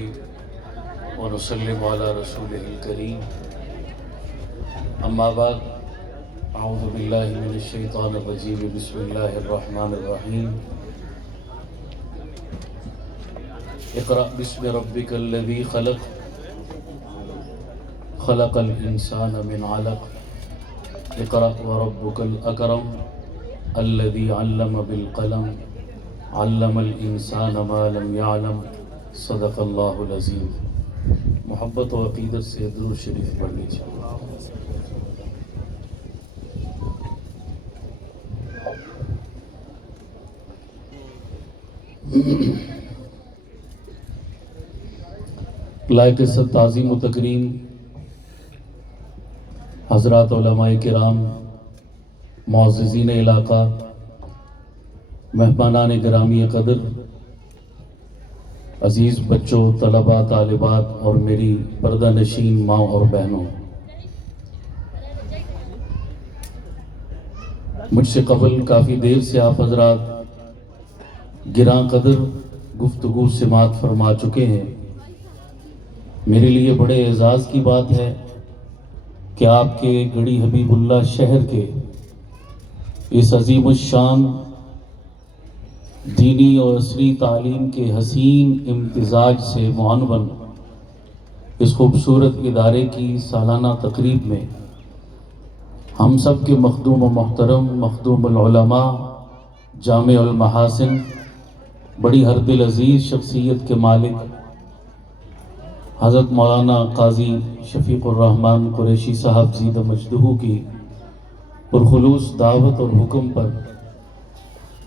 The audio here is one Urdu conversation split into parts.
نصلي ونسلم على رسوله الكريم أما بعد أعوذ بالله من الشيطان الرجيم بسم الله الرحمن الرحيم اقرأ باسم ربك الذي خلق خلق الإنسان من علق اقرأ وربك الأكرم الذي علم بالقلم علم الإنسان ما لم يعلم صدق اللہ العظیم. محبت و عقیدت سے درود شریف پڑھ لیجیے. لائق سب تعظیم و تکریم حضرات علماء کرام، معززین علاقہ، مہمانان گرامی قدر، عزیز بچوں، طلباء، طالبات اور میری پردہ نشین ماں اور بہنوں، مجھ سے قبل کافی دیر سے آپ حضرات گراں قدر گفتگو سماعت فرما چکے ہیں. میرے لیے بڑے اعزاز کی بات ہے کہ آپ کے گڑھی حبیب اللہ شہر کے اس عظیم الشان دینی اور عصری تعلیم کے حسین امتزاج سے معنون اس خوبصورت ادارے کی سالانہ تقریب میں ہم سب کے مخدوم و محترم، مخدوم العلماء، جامع المحاسن، بڑی ہر دل عزیز شخصیت کے مالک حضرت مولانا قاضی شفیق الرحمن قریشی صاحب زیدہ مجدہ کی پرخلوص دعوت اور حکم پر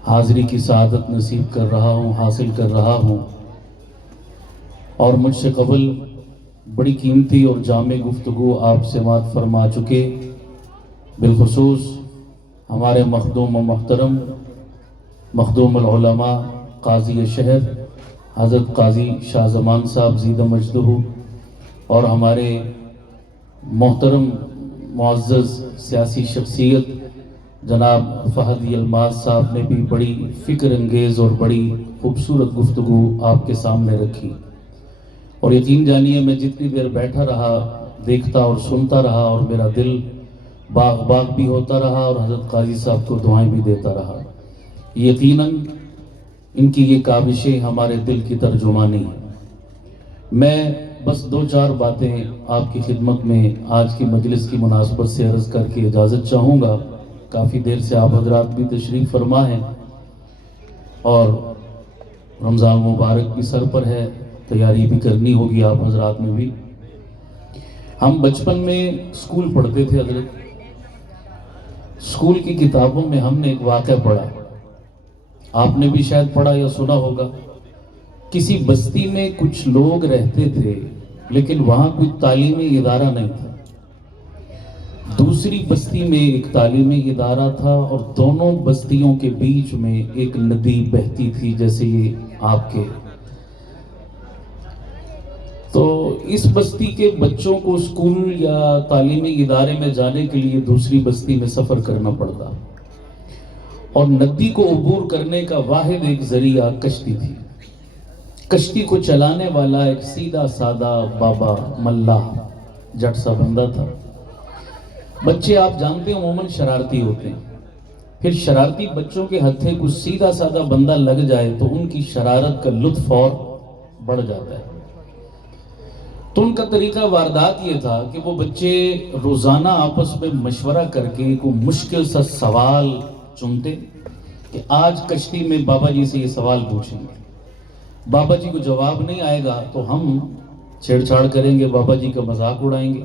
حاضری کی سعادت نصیب کر رہا ہوں، حاصل کر رہا ہوں، اور مجھ سے قبل بڑی قیمتی اور جامع گفتگو آپ سماعت فرما چکے. بالخصوص ہمارے مخدوم و محترم، مخدوم العلماء، قاضی شہر حضرت قاضی شاہ زمان صاحب زیدہ مجدہ، اور ہمارے محترم معزز سیاسی شخصیت جناب فہد یلماز صاحب نے بھی بڑی فکر انگیز اور بڑی خوبصورت گفتگو آپ کے سامنے رکھی. اور یقین جانیے میں جتنی دیر بیٹھا رہا، دیکھتا اور سنتا رہا، اور میرا دل باغ باغ بھی ہوتا رہا اور حضرت قاضی صاحب کو دعائیں بھی دیتا رہا. یقیناً ان کی یہ کاوشیں ہمارے دل کی ترجمانی ہیں. میں بس دو چار باتیں آپ کی خدمت میں آج کی مجلس کی مناسبت سے عرض کر کے اجازت چاہوں گا. کافی دیر سے آپ حضرات بھی تشریف فرما ہیں اور رمضان مبارک بھی سر پر ہے، تیاری بھی کرنی ہوگی آپ حضرات میں بھی. ہم بچپن میں اسکول پڑھتے تھے حضرت. اسکول کی کتابوں میں ہم نے ایک واقعہ پڑھا، آپ نے بھی شاید پڑھا یا سنا ہوگا. کسی بستی میں کچھ لوگ رہتے تھے لیکن وہاں کوئی تعلیمی ادارہ نہیں تھا. دوسری بستی میں ایک تعلیمی ادارہ تھا اور دونوں بستیوں کے بیچ میں ایک ندی بہتی تھی جیسے یہ آپ کے. تو اس بستی کے بچوں کو اسکول یا تعلیمی ادارے میں جانے کے لیے دوسری بستی میں سفر کرنا پڑتا، اور ندی کو عبور کرنے کا واحد ایک ذریعہ کشتی تھی. کشتی کو چلانے والا ایک سیدھا سادہ بابا ملاح جٹ سا بندہ تھا. بچے آپ جانتے ہیں عموماً شرارتی ہوتے ہیں، پھر شرارتی بچوں کے ہتھے کچھ سیدھا سادہ بندہ لگ جائے تو ان کی شرارت کا لطف اور بڑھ جاتا ہے. تو ان کا طریقہ واردات یہ تھا کہ وہ بچے روزانہ آپس میں مشورہ کر کے کوئی مشکل سا سوال چنتے کہ آج کشتی میں بابا جی سے یہ سوال پوچھیں گے. بابا جی کو جواب نہیں آئے گا تو ہم چھیڑ چھاڑ کریں گے، بابا جی کا مذاق اڑائیں گے.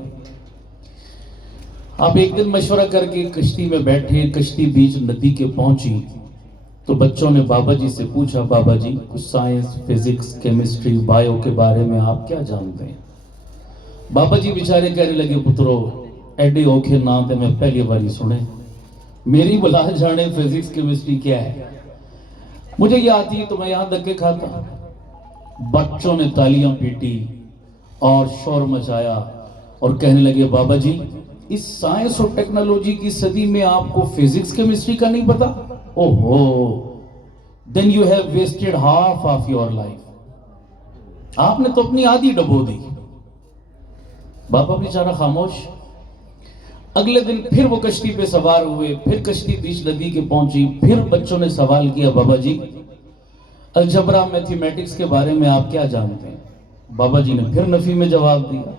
آپ ایک دن مشورہ کر کے کشتی میں بیٹھے، کشتی بیچ ندی کے پہنچی تو بچوں نے بابا جی سے پوچھا، بابا جی کچھ سائنس، فزکس، کیمسٹری، بائیو کے بارے میں آپ کیا جانتے ہیں؟ بابا جی بیچارے کہنے لگے، پترو ایڈے اوکھے نام تے میں پہلی باری سنے، میری بلا جانے فزکس کیمسٹری کیا ہے، مجھے یہ آتی ہے تو میں یہاں دھکے کھاتا. بچوں نے تالیاں پیٹی اور شور مچایا اور کہنے لگے، بابا جی اس سائنس اور ٹیکنالوجی کی صدی میں آپ کو فزکس کیمسٹری کا نہیں پتا؟ اوہو then you have wasted half of your life. آپ نے تو اپنی آدھی ڈبو دی۔ باپا بیچارہ خاموش۔ اگلے دن پھر وہ کشتی پہ سوار ہوئے، پھر کشتی بیچ ندی کے پہنچی، پھر بچوں نے سوال کیا بابا جی الجبرا میتھمیٹکس کے بارے میں آپ کیا جانتے ہیں؟ بابا جی نے پھر نفی میں جواب دیا،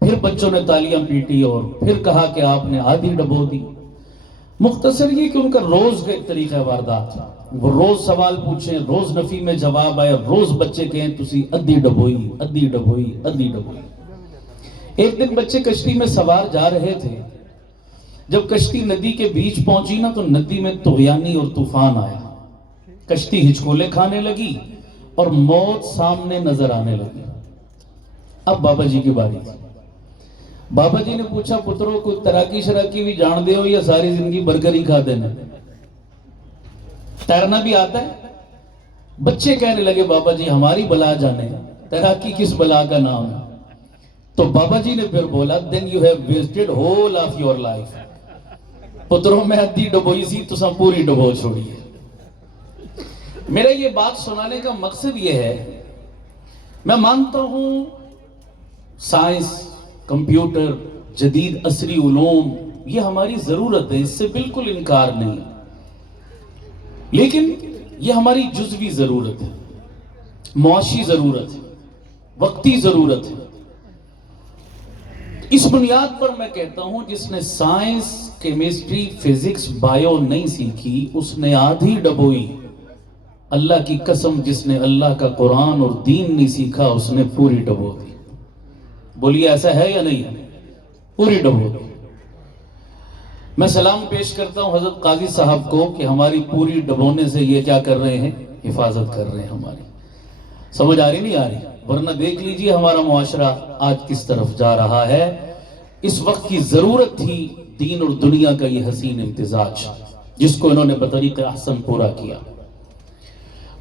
پھر بچوں نے تالیاں پیٹی اور پھر کہا کہ آپ نے آدھی ڈبو دی۔ مختصر یہ کہ ان کا روز کا ایک طریقہ واردات تھا، وہ روز سوال پوچھیں، روز نفی میں جواب آئے، روز بچے کہیں تسی ادھی ڈبوئی ادھی ڈبوئی ادھی ڈبوئی۔ ایک دن بچے کشتی میں سوار جا رہے تھے، جب کشتی ندی کے بیچ پہنچی نا تو ندی میں طغیانی اور طوفان آیا، کشتی ہچکولے کھانے لگی اور موت سامنے نظر آنے لگی۔ اب بابا جی کی باری تھی۔ بابا جی نے پوچھا پتروں کو تیراکی شراکی بھی جان دے ہو یا ساری زندگی برگر ہی کھا دینا؟ تیرنا بھی آتا ہے؟ بچے کہنے لگے بابا جی ہماری بلا جانے، تیراکی کس بلا کا نام ہے؟ تو بابا جی نے پھر بولا then you have wasted whole of your life۔ پتروں میں ادھی ڈبوئی سی تو سب پوری ڈبو چھوڑی ہے۔ میرا یہ بات سنانے کا مقصد یہ ہے، میں مانتا ہوں سائنس، کمپیوٹر، جدید عصری علوم یہ ہماری ضرورت ہے، اس سے بالکل انکار نہیں، لیکن یہ ہماری جزوی ضرورت ہے، معاشی ضرورت ہے، وقتی ضرورت ہے۔ اس بنیاد پر میں کہتا ہوں جس نے سائنس، کیمسٹری، فزکس، بائیو نہیں سیکھی اس نے آدھی ڈبوئی۔ اللہ کی قسم جس نے اللہ کا قرآن اور دین نہیں سیکھا اس نے پوری ڈبو دی۔ بولیے ایسا ہے یا نہیں ہے؟ پوری ڈبو دی۔ میں سلام پیش کرتا ہوں حضرت قاضی صاحب کو کہ ہماری پوری ڈبونے سے یہ کیا کر رہے ہیں؟ حفاظت کر رہے ہیں ہماری۔ سمجھ آ رہی نہیں آ رہی؟ ورنہ دیکھ لیجئے ہمارا معاشرہ آج کس طرف جا رہا ہے۔ اس وقت کی ضرورت تھی دین اور دنیا کا یہ حسین امتزاج جس کو انہوں نے بطریق احسن پورا کیا۔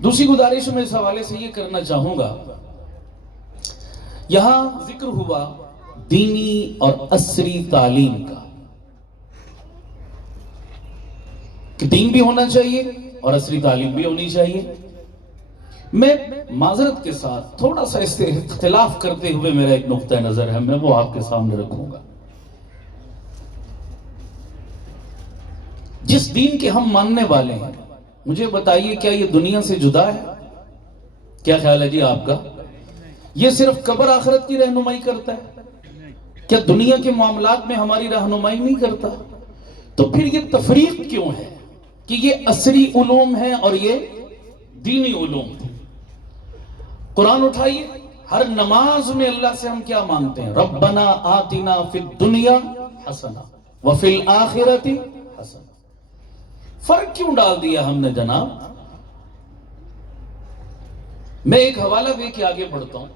دوسری گزارش میں اس حوالے سے یہ کرنا چاہوں گا، یہاں ذکر ہوا دینی اور عصری تعلیم کا کہ دین بھی ہونا چاہیے اور عصری تعلیم بھی ہونی چاہیے۔ میں معذرت کے ساتھ تھوڑا سا اس سے اختلاف کرتے ہوئے میرا ایک نقطہ نظر ہے، میں وہ آپ کے سامنے رکھوں گا۔ جس دین کے ہم ماننے والے ہیں، مجھے بتائیے کیا یہ دنیا سے جدا ہے؟ کیا خیال ہے جی آپ کا؟ یہ صرف قبر آخرت کی رہنمائی کرتا ہے؟ کیا دنیا کے معاملات میں ہماری رہنمائی نہیں کرتا؟ تو پھر یہ تفریق کیوں ہے کہ یہ عصری علوم ہے اور یہ دینی علوم ہے؟ قرآن اٹھائیے، ہر نماز میں اللہ سے ہم کیا مانگتے ہیں؟ ربنا آتنا فی الدنیا حسنہ وفی الآخرۃ حسنہ۔ فرق کیوں ڈال دیا ہم نے جناب؟ میں ایک حوالہ دے کے آگے بڑھتا ہوں۔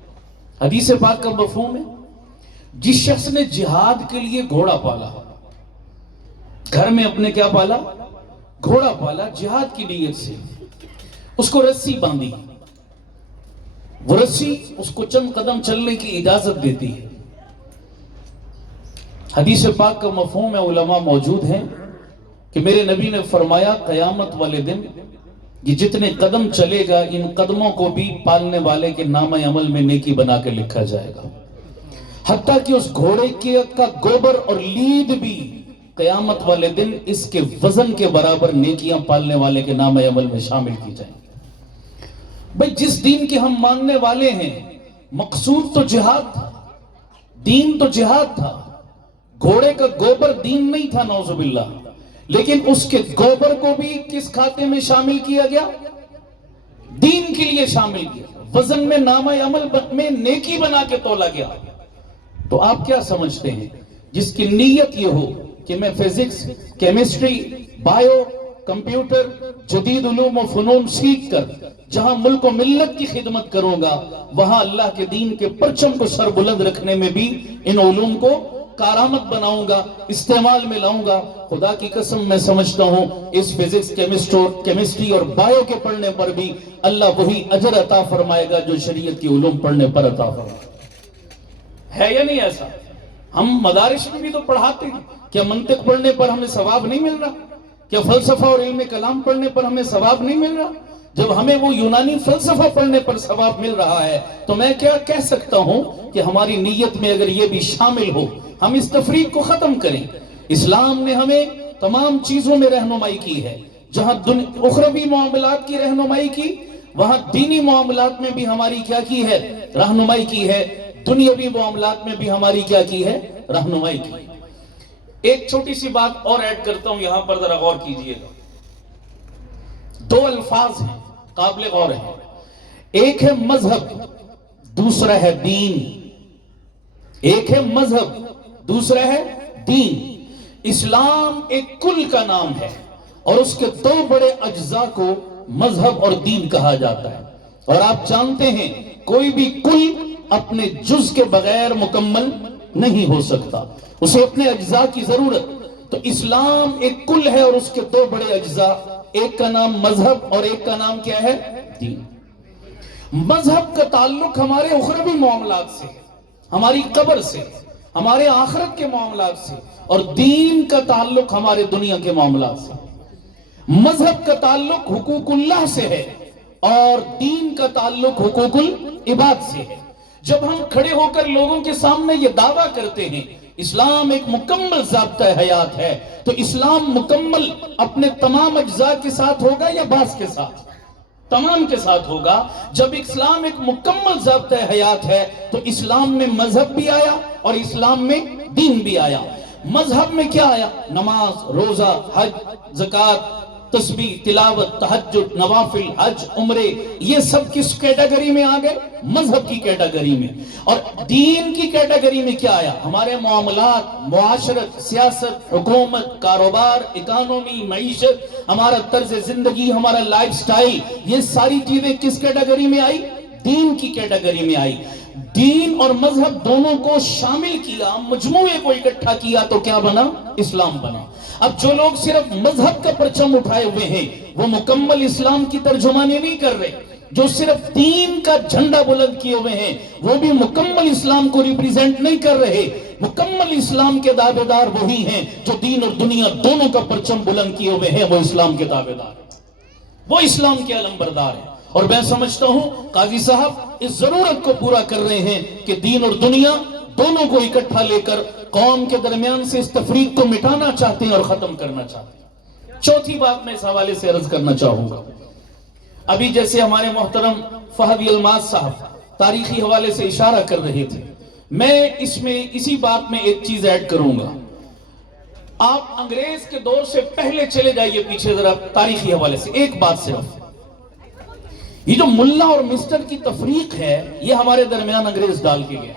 حدیث پاک کا مفہوم ہے، جس شخص نے جہاد کے لیے گھوڑا پالا، گھر میں اپنے کیا پالا؟ گھوڑا پالا، جہاد کی نیت سے اس کو رسی باندھی، وہ رسی اس کو چند قدم چلنے کی اجازت دیتی ہے۔ حدیث پاک کا مفہوم ہے، علماء موجود ہیں کہ میرے نبی نے فرمایا قیامت والے دن یہ جتنے قدم چلے گا ان قدموں کو بھی پالنے والے کے نامہ عمل میں نیکی بنا کے لکھا جائے گا، حتیٰ کہ اس گھوڑے کا گوبر اور لید بھی قیامت والے دن اس کے وزن کے برابر نیکیاں پالنے والے کے نامہ عمل میں شامل کی جائیں گی۔ بھئی جس دین کے ہم ماننے والے ہیں، مقصود تو جہاد تھا، دین تو جہاد تھا، گھوڑے کا گوبر دین نہیں تھا نعوذ باللہ، لیکن اس کے گوبر کو بھی کس کھاتے میں شامل کیا گیا؟ دین کے لیے شامل کیا، وزن میں نامہ عمل میں نیکی بنا کے تولا گیا۔ تو آپ کیا سمجھتے ہیں جس کی نیت یہ ہو کہ میں فزکس، کیمسٹری، بائیو، کمپیوٹر، جدید علوم و فنون سیکھ کر جہاں ملک و ملت کی خدمت کروں گا وہاں اللہ کے دین کے پرچم کو سر بلند رکھنے میں بھی ان علوم کو کارآمد بناؤں گا، استعمال میں لاؤں گا، خدا کی قسم میں سمجھتا ہوں اس فزکس، کیمسٹری اور بائیو کے پڑھنے پر بھی اللہ وہی اجر عطا فرمائے گا جو شریعت کی علوم پڑھنے پر عطا فرمائے گا۔ ہے یا نہیں ایسا؟ ہم مدارس میں بھی تو پڑھاتے ہیں، کیا منطق پڑھنے پر ہمیں ثواب نہیں مل رہا؟ کیا فلسفہ اور علم کلام پڑھنے پر ہمیں ثواب نہیں مل رہا؟ جب ہمیں وہ یونانی فلسفہ پڑھنے پر ثواب مل رہا ہے تو میں کیا کہہ سکتا ہوں کہ ہماری نیت میں اگر یہ بھی شامل ہو، ہم اس تفریق کو ختم کریں۔ اسلام نے ہمیں تمام چیزوں میں رہنمائی کی ہے، جہاں اخروی معاملات کی رہنمائی کی، وہاں دینی معاملات میں بھی ہماری کیا کی ہے؟ رہنمائی کی ہے۔ دنیاوی معاملات میں بھی ہماری کیا کی ہے؟ رہنمائی کی۔ ایک چھوٹی سی بات اور ایڈ کرتا ہوں، یہاں پر ذرا غور کیجئے گا۔ دو الفاظ ہیں قابل غور ہیں، ایک ہے مذہب، دوسرا ہے دین۔ ایک ہے مذہب، دوسرا ہے دین۔ اسلام ایک کل کا نام ہے اور اس کے دو بڑے اجزاء کو مذہب اور دین کہا جاتا ہے، اور آپ جانتے ہیں کوئی بھی کل اپنے جز کے بغیر مکمل نہیں ہو سکتا، اسے اپنے اجزاء کی ضرورت۔ تو اسلام ایک کل ہے اور اس کے دو بڑے اجزاء، ایک کا نام مذہب اور ایک کا نام کیا ہے؟ دین۔ مذہب کا تعلق ہمارے اخروی معاملات سے، ہماری قبر سے، ہمارے آخرت کے معاملات سے، اور دین کا تعلق ہمارے دنیا کے معاملات سے۔ مذہب کا تعلق حقوق اللہ سے ہے اور دین کا تعلق حقوق العباد سے ہے۔ جب ہم کھڑے ہو کر لوگوں کے سامنے یہ دعویٰ کرتے ہیں اسلام ایک مکمل ضابطہ حیات ہے، تو اسلام مکمل اپنے تمام اجزاء کے ساتھ ہوگا یا بعض کے ساتھ؟ تمام کے ساتھ ہوگا۔ جب اسلام ایک مکمل ضابطہ حیات ہے تو اسلام میں مذہب بھی آیا اور اسلام میں دین بھی آیا۔ مذہب میں کیا آیا؟ نماز، روزہ، حج، زکوٰۃ، تسبیح، تلاوت، تہجد، نوافل، حج، عمرے، یہ سب کس کیٹیگری میں آ گئے؟ مذہب کی کیٹیگری میں۔ اور دین کی کیٹیگری میں کیا آیا؟ ہمارے معاملات، معاشرت، سیاست، حکومت، کاروبار، اکانومی، معیشت، ہمارا طرز زندگی، ہمارا لائف سٹائل، یہ ساری چیزیں کس کیٹیگری میں آئی؟ دین کی کیٹیگری میں آئی۔ دین اور مذہب دونوں کو شامل کیا، مجموعے کو اکٹھا کیا تو کیا بنا؟ اسلام بنا۔ اب جو لوگ صرف مذہب کا پرچم اٹھائے ہوئے ہیں وہ مکمل اسلام کی ترجمانی نہیں کر رہے، جو صرف دین کا جھنڈا بلند کیے ہوئے ہیں وہ بھی مکمل اسلام کو ریپریزنٹ نہیں کر رہے۔ مکمل اسلام کے دعویدار وہی ہیں جو دین اور دنیا دونوں کا پرچم بلند کیے ہوئے ہیں، وہ اسلام کے دعویدار ہیں، وہ اسلام کے علمبردار ہیں۔ اور میں سمجھتا ہوں قاضی صاحب اس ضرورت کو پورا کر رہے ہیں کہ دین اور دنیا دونوں کو اکٹھا لے کر قوم کے درمیان سے اس تفریق کو مٹانا چاہتے ہیں اور ختم کرنا چاہتے ہیں۔ چوتھی بات میں اس حوالے سے عرض کرنا چاہوں گا، ابھی جیسے ہمارے محترم فہد الماس صاحب تاریخی حوالے سے اشارہ کر رہے تھے، میں اسی بات میں ایک چیز ایڈ کروں گا۔ آپ انگریز کے دور سے پہلے چلے جائیے پیچھے ذرا تاریخی حوالے سے، ایک بات صرف، یہ جو ملا اور مسٹر کی تفریق ہے یہ ہمارے درمیان انگریز ڈال کے گیا۔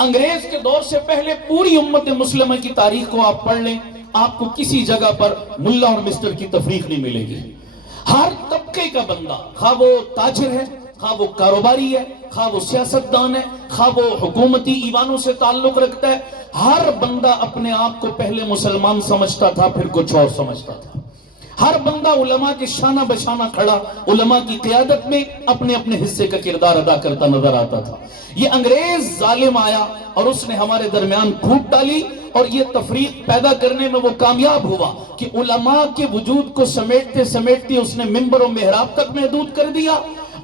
انگریز کے دور سے پہلے پوری امت مسلمہ کی تاریخ کو آپ پڑھ لیں، آپ کو کسی جگہ پر ملا اور مسٹر کی تفریق نہیں ملے گی۔ ہر طبقے کا بندہ، خواہ وہ تاجر ہے، خواہ وہ کاروباری ہے، خواہ وہ سیاستدان ہے، خواہ وہ حکومتی ایوانوں سے تعلق رکھتا ہے، ہر بندہ اپنے آپ کو پہلے مسلمان سمجھتا تھا پھر کچھ اور سمجھتا تھا۔ ہر بندہ علماء کے شانہ بشانہ کھڑا، علماء کی قیادت میں اپنے اپنے حصے کا کردار ادا کرتا نظر آتا تھا۔ یہ انگریز ظالم آیا اور اس نے ہمارے درمیان پھوٹ ڈالی اور یہ تفریق پیدا کرنے میں وہ کامیاب ہوا کہ علماء کے وجود کو سمیٹتے سمیٹتے اس نے منبر و محراب تک محدود کر دیا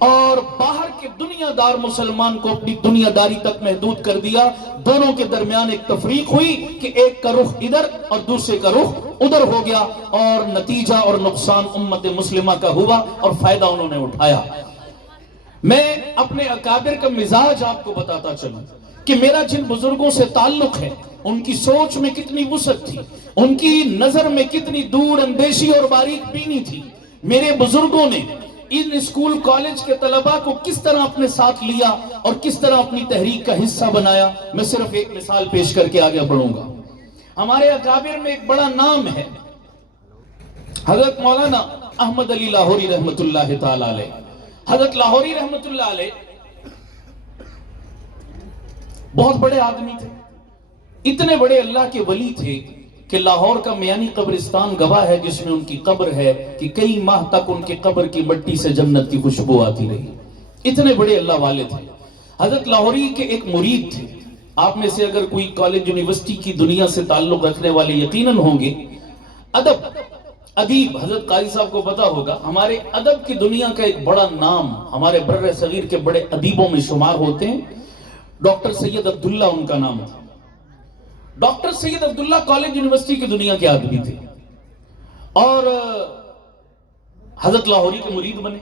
اور باہر کے دنیا دار مسلمان کو اپنی دنیا داری تک محدود کر دیا۔ دونوں کے درمیان ایک تفریق ہوئی کہ ایک کا رخ ادھر اور دوسرے کا رخ ادھر ہو گیا، اور نتیجہ اور نقصان امت مسلمہ کا ہوا اور فائدہ انہوں نے اٹھایا۔ میں اپنے اکابر کا مزاج آپ کو بتاتا چلوں کہ میرا جن بزرگوں سے تعلق ہے ان کی سوچ میں کتنی وسعت تھی، ان کی نظر میں کتنی دور اندیشی اور باریک بینی تھی۔ میرے بزرگوں نے ان اسکول کالج کے طلباء کو کس طرح اپنے ساتھ لیا اور کس طرح اپنی تحریک کا حصہ بنایا، میں صرف ایک مثال پیش کر کے آگے بڑھوں گا۔ ہمارے اکابر میں ایک بڑا نام ہے حضرت مولانا احمد علی لاہوری رحمت اللہ تعالی علیہ۔ حضرت لاہوری رحمت اللہ علیہ بہت بڑے آدمی تھے، اتنے بڑے اللہ کے ولی تھے کہ لاہور کا میانی قبرستان گواہ ہے جس میں ان کی قبر ہے کہ کئی ماہ تک ان کی قبر کی مٹی سے جنت کی خوشبو آتی رہی۔ اتنے بڑے اللہ والے تھے۔ حضرت لاہوری کے ایک مرید تھے، آپ میں سے اگر کوئی کالج یونیورسٹی کی دنیا سے تعلق رکھنے والے یقیناً ہوں گے، ادیب حضرت قاری صاحب کو پتا ہوگا، ہمارے ادب کی دنیا کا ایک بڑا نام، ہمارے بر صغیر کے بڑے ادیبوں میں شمار ہوتے ہیں، ڈاکٹر سید عبداللہ ان کا نام تھا۔ ڈاکٹر سید عبداللہ کالج یونیورسٹی کی دنیا کے آدمی تھے اور حضرت لاہوری کے مرید بنے۔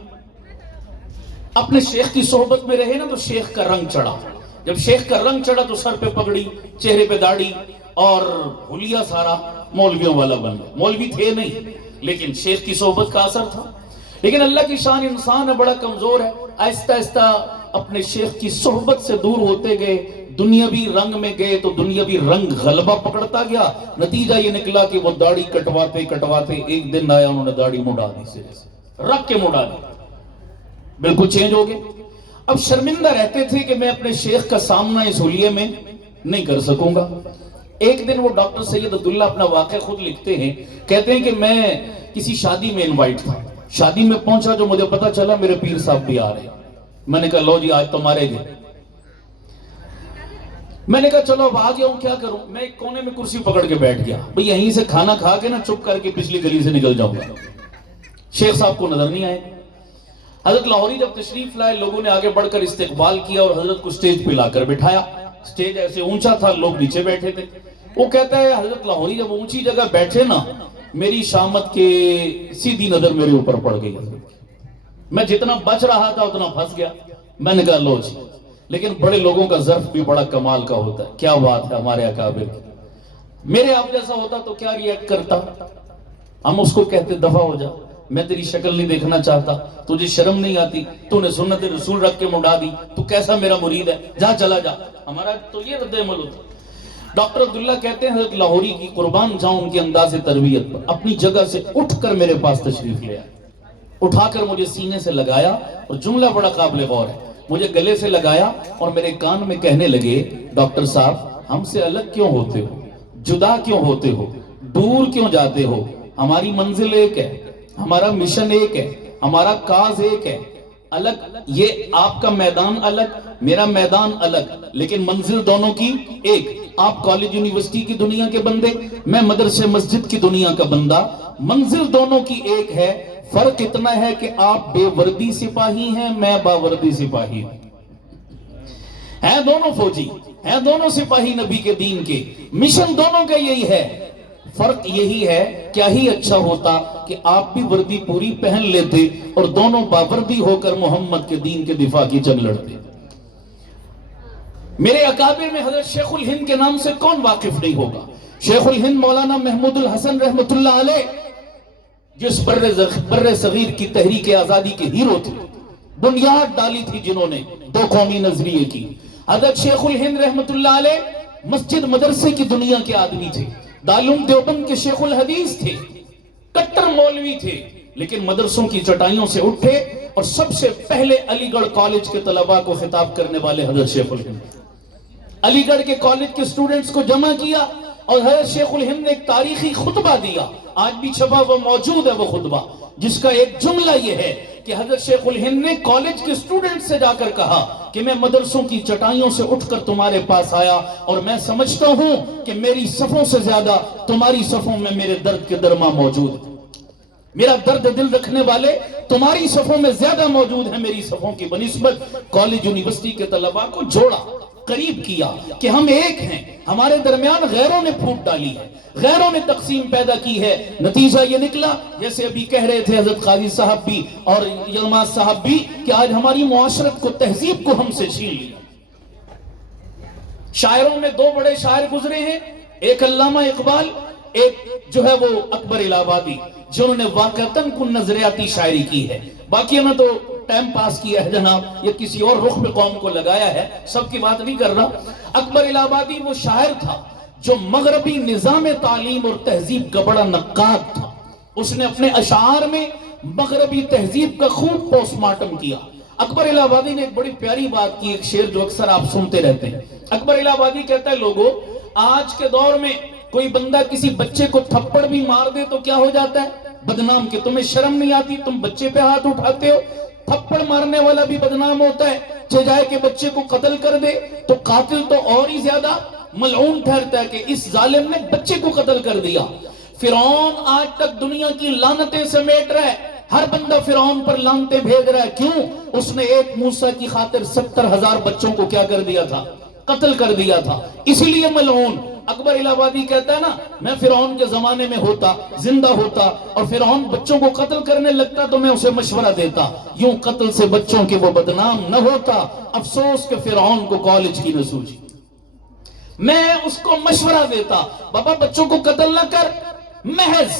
اپنے شیخ کی صحبت میں رہے نا تو شیخ کا رنگ چڑھا، جب شیخ کا رنگ چڑھا تو سر پہ پگڑی، چہرے پہ داڑھی اور حلیہ سارا مولویوں والا بن گیا۔ مولوی تھے نہیں لیکن شیخ کی صحبت کا اثر تھا۔ لیکن اللہ کی شان، انسان ہے بڑا کمزور ہے، آہستہ آہستہ اپنے شیخ کی صحبت سے دور ہوتے گئے، دنیاوی رنگ میں گئے تو دنیاوی رنگ غلبہ پکڑتا گیا۔ نتیجہ یہ نکلا کہ وہ داڑھی کٹواتے کٹواتے ایک دن آیا انہوں نے داڑھی مڈا دی، سرے سے رکھ کے مڈا دی، بالکل چینج ہو گئے۔ اب شرمندہ رہتے تھے کہ میں اپنے شیخ کا سامنا اس حلیے میں نہیں کر سکوں گا۔ ایک دن وہ ڈاکٹر سید عبداللہ اپنا واقعہ خود لکھتے ہیں، کہتے ہیں کہ میں کسی شادی میں انوائٹ تھا، شادی میں پہنچا جو مجھے پتا چلا میرے پیر صاحب بھی آ رہے ہیں۔ میں نے کہا لو جی آج تو مارے گئے۔ میں نے کہا چلو اب آ گیا ہوں کیا کروں، میں ایک کونے میں کرسی پکڑ کے بیٹھ گیا، بھئی یہیں سے کھانا کھا کے نا چپ کر کے پچھلی گلی سے نکل جاؤں گا۔ شیخ صاحب کو نظر نہیں آئے۔ حضرت لاہوری جب تشریف لائے، لوگوں نے آگے بڑھ کر استقبال کیا اور حضرت کو سٹیج پہ لا کر بٹھایا۔ سٹیج ایسے اونچا تھا، لوگ نیچے بیٹھے تھے۔ وہ کہتا ہے حضرت لاہوری جب اونچی جگہ بیٹھے نا، میری شامت کے سیدھی نظر میرے اوپر پڑ گئی، میں جتنا بچ رہا تھا اتنا پھنس گیا۔ میں نے کہا لو جی، لیکن بڑے لوگوں کا ظرف بھی بڑا کمال کا ہوتا ہے، کیا بات ہے ہمارے اکابر کی۔ میرے آپ جیسا ہوتا تو کیا ریئیکٹ کرتا؟ ہم اس کو کہتے دفع ہو جا، میں تیری شکل نہیں دیکھنا چاہتا، تجھے شرم نہیں آتی، تو نے سنت رسول رکھ کے مڈا دی، تو کیسا میرا مرید ہے، جا چلا جا۔ ہمارا تو یہ رد عمل ہوتا۔ ڈاکٹر عبداللہ کہتے ہیں حضرت لاہوری کی قربان جاؤں ان کے انداز تربیت پر، اپنی جگہ سے اٹھ کر میرے پاس تشریف لے آئے، اٹھا کر مجھے سینے سے لگایا، اور جملہ بڑا قابل غور ہے، مجھے گلے سے لگایا اور میرے کان میں کہنے لگے ڈاکٹر صاحب ہم سے الگ کیوں ہوتے ہو، جدا کیوں ہوتے ہو، دور کیوں جاتے ہو؟ ہماری منزل ایک ہے، ہمارا مشن ایک ہے، ہمارا کاز ایک ہے، الگ یہ آپ کا میدان الگ، میرا میدان الگ، لیکن منزل دونوں کی ایک۔ آپ کالج یونیورسٹی کی دنیا کے بندے، میں مدرسے مسجد کی دنیا کا بندہ، منزل دونوں کی ایک ہے، فرق اتنا ہے کہ آپ بے وردی سپاہی ہیں، میں باوردی سپاہی ہوں۔ ہیں دونوں فوجی، ہیں دونوں سپاہی نبی کے دین کے، مشن دونوں کا یہی ہے، فرق یہی ہے۔ کیا ہی اچھا ہوتا کہ آپ بھی وردی پوری پہن لیتے اور دونوں باوردی ہو کر محمد کے دین کے دفاع کی جنگ لڑتے۔ میرے اکابر میں حضرت شیخ الہند کے نام سے کون واقف نہیں ہوگا؟ شیخ الہند مولانا محمود الحسن رحمت اللہ علیہ، جس بر صغیر کی تحریک آزادی کے ہیرو تھے، بنیاد ڈالی تھی جنہوں نے دو قومی نظریے کی۔ حضرت شیخ الہند رحمت اللہ علیہ مسجد مدرسے کی دنیا کے آدمی تھے، دارالعلوم دیوبند کے شیخ الحدیث تھے، کٹر مولوی تھے، لیکن مدرسوں کی چٹائیوں سے اٹھے اور سب سے پہلے علی گڑھ کالج کے طلباء کو خطاب کرنے والے حضرت شیخ الہند، علی گڑھ کے کالج کے سٹوڈنٹس کو جمع کیا اور حضرت شیخ الہند نے ایک تاریخی خطبہ دیا، آج بھی چھپا وہ موجود ہے وہ خطبہ، جس کا ایک جملہ یہ ہے کہ حضرت شیخ الہند نے کالج کے سٹوڈنٹ سے جا کر کہا کہ میں مدرسوں کی چٹائیوں سے اٹھ کر تمہارے پاس آیا اور میں سمجھتا ہوں کہ میری صفوں سے زیادہ تمہاری صفوں میں میرے درد کے درما موجود ہے، میرا درد دل رکھنے والے تمہاری صفوں میں زیادہ موجود ہیں میری صفوں کی بنسبت۔ کالج یونیورسٹی کے طلباء کو جوڑا، قریب کیا کہ ہم ایک ہیں، ہمارے درمیان غیروں نے پھوٹ ڈالی ہے، غیروں نے تقسیم پیدا کی ہے، نتیجہ یہ نکلا جیسے ابھی کہہ رہے تھے حضرت قاضی صاحب بھی اور یلماز صاحب بھی کہ آج ہماری معاشرت کو، تہذیب کو ہم سے چھین لیا۔ شاعروں میں دو بڑے شاعر گزرے ہیں، ایک علامہ اقبال، ایک جو ہے وہ اکبر الہ آبادی، جنہوں نے واقعتاً کن نظریاتی شاعری کی ہے، باقیوں نے تو ٹائم پاس کیا ہے جناب، یا کسی اور رخ میں قوم کو لگایا ہے، سب کی بات نہیں کر رہا۔ اکبر الہ آبادی وہ شاعر تھا جو مغربی نظام تعلیم اور تہذیب کا بڑا نقاد تھا، اس نے اپنے اشعار میں مغربی تہذیب کا خوب پوسٹ مارٹم کیا۔ اکبر الہ آبادی نے ایک بڑی پیاری بات کی، ایک شعر جو اکثر آپ سنتے رہتے ہیں۔ اکبر الہ آبادی کہتا ہے لوگوں، آج کے دور میں کوئی بندہ کسی بچے کو تھپڑ بھی مار دے تو کیا ہو جاتا ہے؟ بدنام۔ کہ تمہیں شرم نہیں آتی، تم بچے پہ ہاتھ اٹھاتے ہو؟ تھپڑ مارنے والا بھی بدنام ہوتا ہے، چاہے کہ بچے کو قتل کر دے تو قاتل تو اور ہی زیادہ ملعون ٹھہرتا ہے کہ اس ظالم نے بچے کو قتل کر دیا۔ فرعون آج تک دنیا کی لعنتیں سمیٹ رہا ہے، ہر بندہ فرعون پر لعنتیں بھیج رہا ہے. کیوں؟ اس نے ایک موسیٰ کی خاطر 70,000 بچوں کو کیا کر دیا تھا؟ قتل کر دیا تھا. اسی لیے ملعون. اکبر الہ آبادی کہتا ہے نا، میں فرعون کے زمانے میں ہوتا، زندہ ہوتا، اور فرعون بچوں کو قتل کرنے لگتا تو میں اسے مشورہ دیتا، یوں قتل سے بچوں کے وہ بدنام نہ ہوتا. افسوس کہ فرعون کو کالج کی نہ سوجی. میں اس کو مشورہ دیتا، بابا بچوں کو قتل نہ کر، محض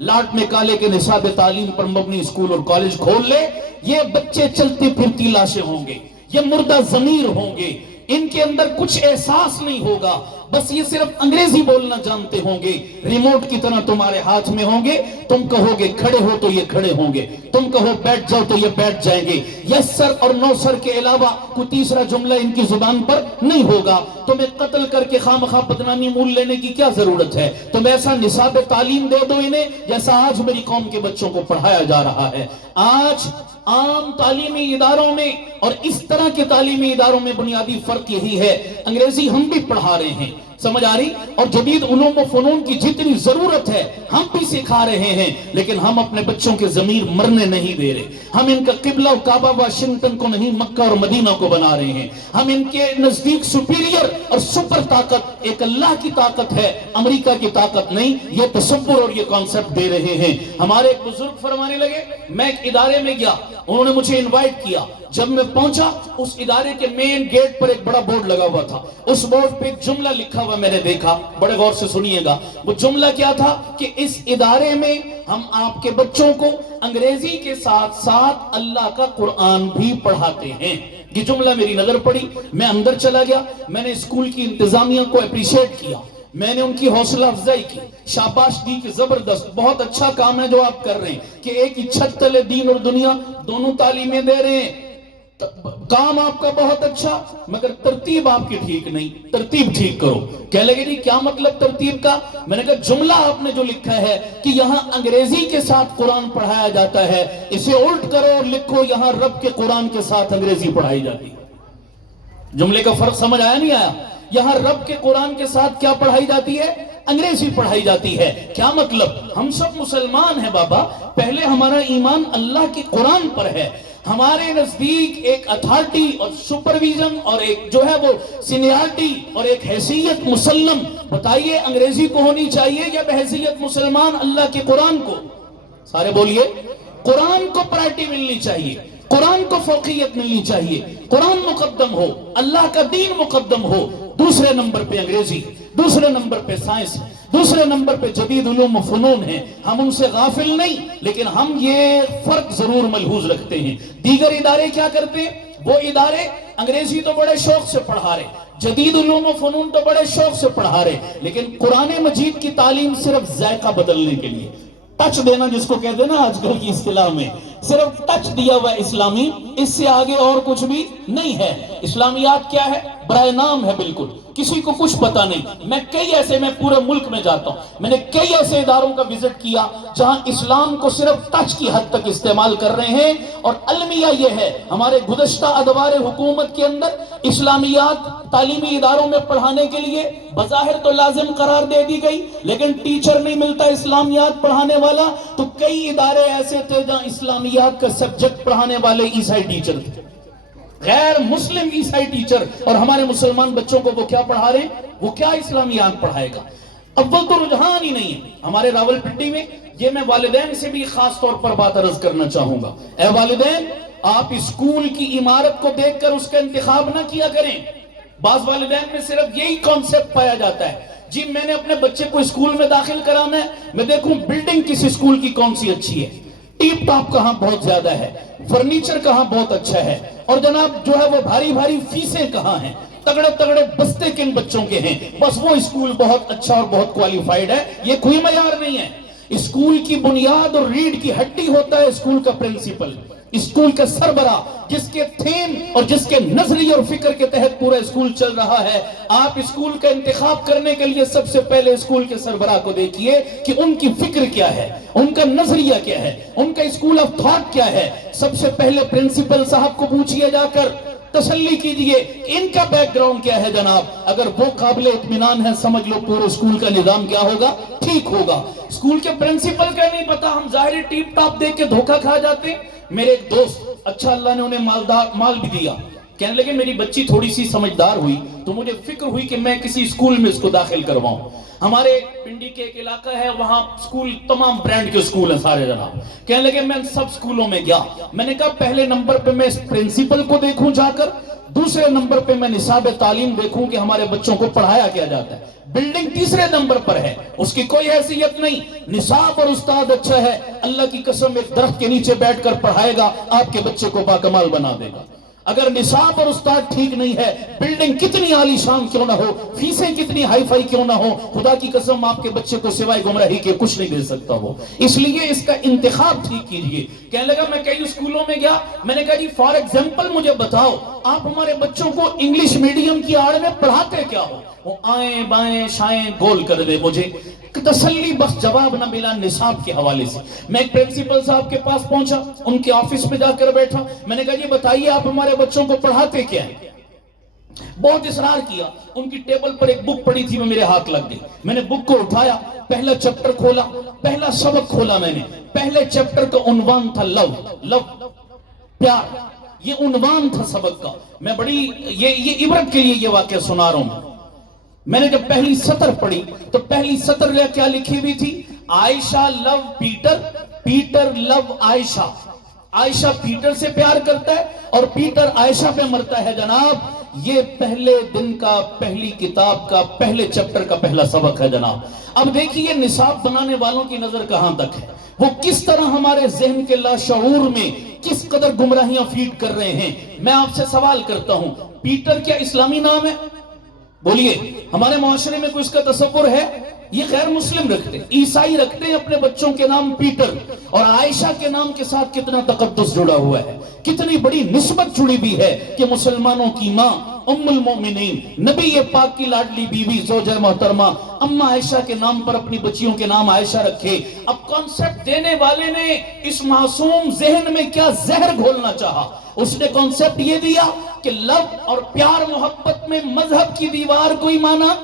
لاٹ میں کالے کے نصاب تعلیم پر مبنی اسکول اور کالج کھول لے. یہ بچے چلتی پھرتی لاشیں ہوں گے، یہ مردہ ضمیر ہوں گے، ان کے اندر کچھ احساس نہیں ہوگا، بس یہ صرف انگریزی بولنا جانتے ہوں گے. ریموٹ کی طرح تمہارے ہاتھ میں ہوں گے، تم کہو گے کھڑے ہو تو یہ کھڑے ہوں گے، تم کہو بیٹھ جاؤ تو یہ بیٹھ جائیں گے. یس سر اور نو سر کے علاوہ کوئی تیسرا جملہ ان کی زبان پر نہیں ہوگا. تمہیں قتل کر کے خواہ بدنامی مول لینے کی کیا ضرورت ہے؟ تم ایسا نصاب تعلیم دے دو انہیں جیسا آج میری قوم کے بچوں کو پڑھایا جا رہا ہے. آج عام تعلیمی اداروں میں اور اس طرح کے تعلیمی اداروں میں بنیادی فرق یہی ہے، انگریزی ہم بھی پڑھا رہے ہیں، سمجھ آ رہی، اور جدید علوم و فنون کی جتنی ضرورت ہے ہم بھی سکھا رہے ہیں، لیکن ہم اپنے بچوں کے ضمیر مرنے نہیں دے رہے. ہم ان کا قبلہ و کعبہ واشنگٹن کو نہیں، مکہ اور مدینہ کو بنا رہے ہیں. ہم ان کے نزدیک سپیریئر اور سپر طاقت ایک اللہ کی طاقت ہے، امریکہ کی طاقت نہیں، یہ تصور اور یہ کانسیپٹ دے رہے ہیں. ہمارے ایک بزرگ فرمانے لگے، میں ایک ادارے میں گیا، انہوں نے مجھے انوائٹ کیا. جب میں پہنچا اس ادارے کے مین گیٹ پر ایک بڑا بورڈ لگا ہوا تھا. اس بورڈ پہ ایک جملہ لکھا ہوا میں نے دیکھا، بڑے غور سے سنیے گا. وہ جملہ کیا تھا کہ اس ادارے میں ہم آپ کے بچوں کو انگریزی کے ساتھ ساتھ اللہ کا قرآن بھی پڑھاتے ہیں. یہ جملہ میری نظر پڑی، میں اندر چلا گیا. میں نے اسکول کی انتظامیہ کو اپریشیٹ کیا، میں نے ان کی حوصلہ افزائی کی، شاباش دی کہ زبردست، بہت اچھا کام ہے جو آپ کر رہے ہیں کہ ایک ہی چھت تلے دین اور دنیا دونوں تعلیمیں دے رہے ہیں. کام آپ کا بہت اچھا، مگر ترتیب آپ کی ٹھیک نہیں، ترتیب ٹھیک کرو. کہنے لگے جی کیا مطلب ترتیب کا؟ میں نے کہا جملہ آپ نے جو لکھا ہے کہ یہاں انگریزی کے ساتھ قرآن پڑھایا جاتا ہے، اسے الٹ کرو اور لکھو یہاں رب کے قرآن کے ساتھ انگریزی پڑھائی جاتی ہے. جملے کا فرق سمجھ آیا نہیں آیا؟ یہاں رب کے قرآن کے ساتھ کیا پڑھائی جاتی ہے؟ انگریزی پڑھائی جاتی ہے. کیا مطلب؟ ہم سب مسلمان ہیں بابا، پہلے ہمارا ایمان اللہ کی قرآن پر ہے. ہمارے نزدیک ایک اتھارٹی اور سپرویژن اور ایک جو ہے وہ سینیارٹی اور ایک حیثیت مسلم، بتائیے انگریزی کو ہونی چاہیے یا بحیثیت مسلمان اللہ کے قرآن کو؟ سارے بولیے. قرآن کو پرائرٹی ملنی چاہیے، قرآن کو فوقیت ملنی چاہیے، قرآن مقدم ہو، اللہ کا دین مقدم ہو. دوسرے نمبر پہ انگریزی، دوسرے نمبر پہ سائنس، دوسرے نمبر پہ جدید علوم و فنون ہیں. ہم ان سے غافل نہیں، لیکن ہم یہ فرق ضرور ملحوظ رکھتے ہیں. دیگر ادارے کیا کرتے ہیں؟ وہ ادارے انگریزی تو بڑے شوق سے پڑھا رہے، جدید علوم و فنون تو بڑے شوق سے پڑھا رہے، لیکن قرآن مجید کی تعلیم صرف ذائقہ بدلنے کے لیے، ٹچ دینا جس کو کہتے ہیں نا آج کل کی اصطلاح میں، صرف ٹچ دیا ہوا اسلامی، اس سے آگے اور کچھ بھی نہیں ہے. اسلامیات کیا ہے؟ برائے نام ہے، بالکل کسی کو کچھ پتا نہیں. میں پورے ملک میں جاتا ہوں، میں نے کئی ایسے اداروں کا وزٹ کیا جہاں اسلام کو صرف ٹچ کی حد تک استعمال کر رہے ہیں. اور المیہ یہ ہے، ہمارے گزشتہ ادوار حکومت کے اندر اسلامیات تعلیمی اداروں میں پڑھانے کے لیے بظاہر تو لازم قرار دے دی گئی، لیکن ٹیچر نہیں ملتا اسلامیات پڑھانے والا. تو کئی ادارے ایسے تھے جہاں اسلامیات کا سبجیکٹ پڑھانے والے عیسائی ٹیچر تھے، غیر مسلم عیسائی ٹیچر، اور ہمارے مسلمان بچوں کو وہ کیا پڑھا رہے ہیں؟ وہ کیا اسلامیات پڑھائے گا؟ اول تو رجحان ہی نہیں ہے ہمارے راولپنڈی میں. یہ میں والدین سے بھی خاص طور پر بات عرض کرنا چاہوں گا. اے والدین، آپ اسکول کی عمارت کو دیکھ کر اس کا انتخاب نہ کیا کریں. بعض والدین میں صرف یہی کانسیپٹ پایا جاتا ہے، جی میں نے اپنے بچے کو اسکول میں داخل کرانا ہے، میں دیکھوں بلڈنگ کس اسکول کی کون سی اچھی ہے، ٹیپ ٹاپ کہاں بہت زیادہ ہے، فرنیچر کہاں بہت اچھا ہے، اور جناب جو ہے وہ بھاری بھاری فیسیں کہاں ہیں، تگڑے تگڑے بستے کن بچوں کے ہیں، بس وہ اسکول بہت اچھا اور بہت کوالیفائیڈ ہے. یہ کوئی معیار نہیں ہے. اسکول کی بنیاد اور ریڑھ کی ہڈی ہوتا ہے اسکول کا پرنسپل، اسکول کا سربراہ، جس کے تھیم اور جس کے نظریے اور فکر کے تحت پورا اسکول چل رہا ہے. آپ اسکول کا انتخاب کرنے کے لیے سب سے پہلے اسکول کے سربراہ کو دیکھیے کہ ان کی فکر کیا ہے، ان کا نظریہ کیا ہے، ان کا اسکول آف تھاٹ کیا ہے. سب سے پہلے پرنسپل صاحب کو پوچھئے جا کر تسلی کیجئے ان کا بیک گراؤنڈ کیا ہے جناب. اگر وہ قابل اطمینان ہے سمجھ لو پورے اسکول کا نظام کیا ہوگا, ٹھیک ہوگا. اسکول کے پرنسپل کا نہیں پتا, ہم ظاہری ٹیپ ٹاپ دیکھ کے دھوکہ کھا جاتے ہیں. میرے ایک دوست, اچھا اللہ نے انہیں مال بھی دیا, کہنے لگے میری بچی تھوڑی سی سمجھدار ہوئی تو مجھے فکر ہوئی کہ میں کسی اسکول میں اس کو داخل کرواؤں. ہمارے پنڈی کے ایک علاقہ ہے, وہاں اسکول تمام برانڈ کے اسکول ہیں سارے جناب. کہنے لگے میں سب اسکولوں میں گیا, میں نے کہا پہلے نمبر پہ میں اس پرنسپل کو دیکھوں جا کر, دوسرے نمبر پہ میں نصاب تعلیم دیکھوں کہ ہمارے بچوں کو پڑھایا کیا جاتا ہے. بلڈنگ تیسرے نمبر پر ہے, اس کی کوئی حیثیت نہیں. نصاب اور استاد اچھا ہے, اللہ کی قسم ایک درخت کے نیچے بیٹھ کر پڑھائے گا, آپ کے بچے کو باکمال بنا دے گا. اگر نصاب اور استاد ٹھیک نہیں ہے, بلڈنگ کتنی عالی شان کیوں نہ ہو, فیسیں کتنی ہائی فائی کیوں نہ ہو, خدا کی قسم آپ کے بچے کو سوائے گمراہی کے کچھ نہیں دے سکتا وہ. اس لیے اس کا انتخاب ٹھیک کیجئے. کہنے لگا میں کئی اسکولوں میں گیا, میں نے کہا جی فار ایگزامپل مجھے بتاؤ آپ ہمارے بچوں کو انگلش میڈیم کی آڑ میں پڑھاتے کیا ہو. وہ آئیں بائیں شائیں گول کر دے. مجھے تسلی بخش جواب نہ ملا نصاب کے حوالے سے. میں ایک پرنسپل صاحب کے پاس پہنچا, ان کے آفس میں جا کر بیٹھا, میں نے کہا یہ بتائیے آپ ہمارے بچوں کو پڑھاتے کیا ہیں. بہت اصرار کیا. ان کی ٹیبل پر ایک بک پڑی تھی, وہ میرے ہاتھ لگ گئی. میں نے بک کو اٹھایا, پہلا چیپٹر کھولا, پہلا سبق کھولا. میں نے پہلے چیپٹر کا عنوان تھا لو, پیار. یہ عنوان تھا سبق کا. میں بڑی یہ عبرت کے لیے یہ واقعہ سنا رہا ہوں. میں نے جب پہلی سطر پڑھی تو پہلی سطر کیا لکھی ہوئی تھی, عائشہ لو پیٹر, پیٹر لو عائشہ. عائشہ پیٹر سے پیار کرتا ہے اور پیٹر عائشہ پہ مرتا ہے. جناب یہ پہلے دن کا پہلی کتاب کا پہلے چیپٹر کا پہلا سبق ہے جناب. اب دیکھیے نصاب بنانے والوں کی نظر کہاں تک ہے, وہ کس طرح ہمارے ذہن کے لاشعور میں کس قدر گمراہیاں فیڈ کر رہے ہیں. میں آپ سے سوال کرتا ہوں, پیٹر کیا اسلامی نام ہے؟ بولیے. ہمارے معاشرے میں کوئی اس کا تصور ہے؟ یہ غیر مسلم رکھتے, عیسائی رکھتے ہیں اپنے بچوں کے نام پیٹر. اور عائشہ کے نام کے ساتھ کتنا تقدس جڑا ہوا ہے, کتنی بڑی نسبت جڑی بھی ہے کہ مسلمانوں کی ماں ام المومنین, نبی پاک کی لاڈلی بیوی زوجہ محترمہ اماں عائشہ کے نام پر اپنی بچیوں کے نام عائشہ رکھے. اب کانسیپٹ دینے والے نے اس معصوم ذہن میں کیا زہر گھولنا چاہا. اس نے کانسیپٹ یہ دیا کہ لو اور پیار محبت میں مذہب کی دیوار کوئی مانا.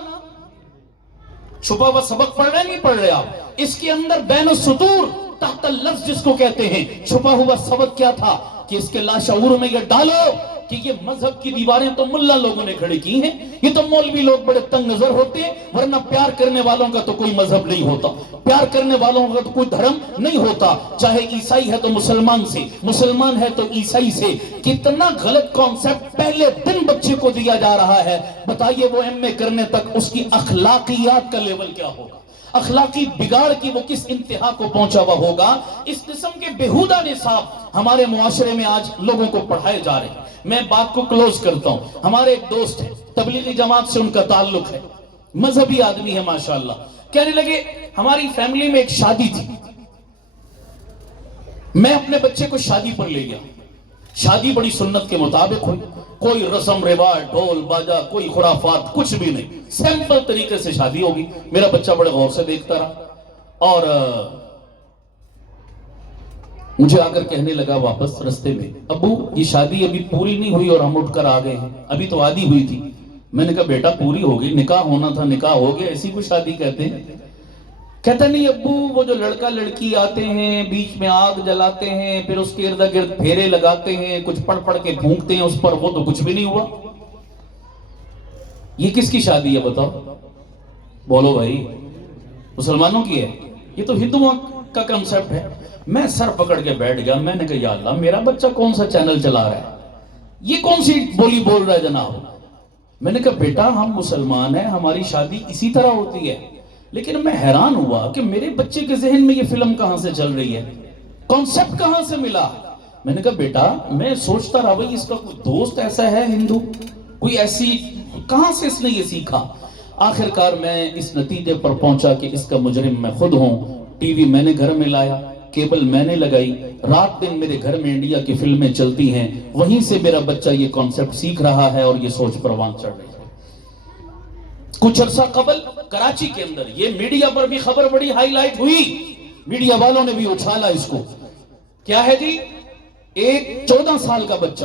چھپا ہوا سبق پڑھ رہے نہیں پڑھ رہے آپ, اس کے اندر بین السطور تحت اللفظ جس کو کہتے ہیں, چھپا ہوا سبق کیا تھا کہ اس کے لاشعور میں یہ ڈالو کہ یہ مذہب کی دیواریں تو ملا لوگوں نے کھڑی کی ہیں, یہ تو مولوی لوگ بڑے تنگ نظر ہوتے ہیں, ورنہ پیار کرنے والوں کا تو کوئی مذہب نہیں ہوتا, پیار کرنے والوں کا تو کوئی دھرم نہیں ہوتا, چاہے عیسائی ہے تو مسلمان سے, مسلمان ہے تو عیسائی سے. کتنا غلط کانسیپٹ پہلے دن بچے کو دیا جا رہا ہے. بتائیے وہ ایم اے کرنے تک اس کی اخلاقیات کا لیول کیا ہوگا, اخلاقی بگاڑ کی وہ کس انتہا کو پہنچا ہوا ہوگا. اس قسم کے بےہودہ نصاب ہمارے معاشرے میں آج لوگوں کو پڑھائے جا رہے ہیں. میں بات کو کلوز کرتا ہوں. ہمارے ایک دوست ہیں, تبلیغی جماعت سے ان کا تعلق ہے, مذہبی آدمی ہے ماشاءاللہ. کہنے لگے ہماری فیملی میں ایک شادی تھی, میں اپنے بچے کو شادی پر لے گیا. شادی بڑی سنت کے مطابق ہوئی, کوئی رسم رواج ڈھول باجا کوئی خرافات کچھ بھی نہیں, سمپل طریقے سے شادی ہوگی. میرا بچہ بڑے غور سے دیکھتا رہا اور مجھے آ کر کہنے لگا واپس رستے میں, ابو یہ شادی ابھی پوری نہیں ہوئی اور ہم اٹھ کر آ گئے ہیں, ابھی تو آدھی ہوئی تھی. میں نے کہا بیٹا پوری ہوگی, نکاح ہونا تھا نکاح ہو گیا, ایسی کوئی شادی کہتے ہیں؟ کہتا نہیں ابو وہ جو لڑکا لڑکی آتے ہیں بیچ میں آگ جلاتے ہیں, پھر اس کے ارد گرد پھیرے لگاتے ہیں, کچھ پڑھ پڑھ کے پھونکتے ہیں اس پر, وہ تو کچھ بھی نہیں ہوا. یہ کس کی شادی ہے بتاؤ, بولو بھائی, مسلمانوں کی ہے؟ یہ تو ہندوؤں کا کنسپٹ ہے. میں سر پکڑ کے بیٹھ گیا, میں نے کہا یا اللہ میرا بچہ کون سا چینل چلا رہا ہے, یہ کون سی بولی بول رہا ہے جناب. میں نے کہا بیٹا ہم مسلمان ہیں, ہماری شادی اسی طرح ہوتی ہے, لیکن میں حیران ہوا کہ میرے بچے کے ذہن میں یہ فلم کہاں سے چل رہی ہے, کانسیپٹ کہاں سے ملا. میں نے کہا بیٹا میں سوچتا رہا بھائی اس کا کوئی دوست ایسا ہے ہندو, کوئی ایسی, کہاں سے اس نے یہ سیکھا. آخر کار میں اس نتیجے پر پہنچا کہ اس کا مجرم میں خود ہوں. ٹی وی میں نے گھر میں لایا, کیبل میں نے لگائی, رات دن میرے گھر میں انڈیا کی فلمیں چلتی ہیں, وہیں سے میرا بچہ یہ کانسیپٹ سیکھ رہا ہے اور یہ سوچ پروان چڑھ رہی ہے. کچھ عرصہ قبل کراچی کے اندر یہ میڈیا پر بھی خبر بڑی ہائی لائٹ ہوئی, میڈیا والوں نے بھی اچھالا اس کو. کیا ہے جی, ایک 14 سال کا بچہ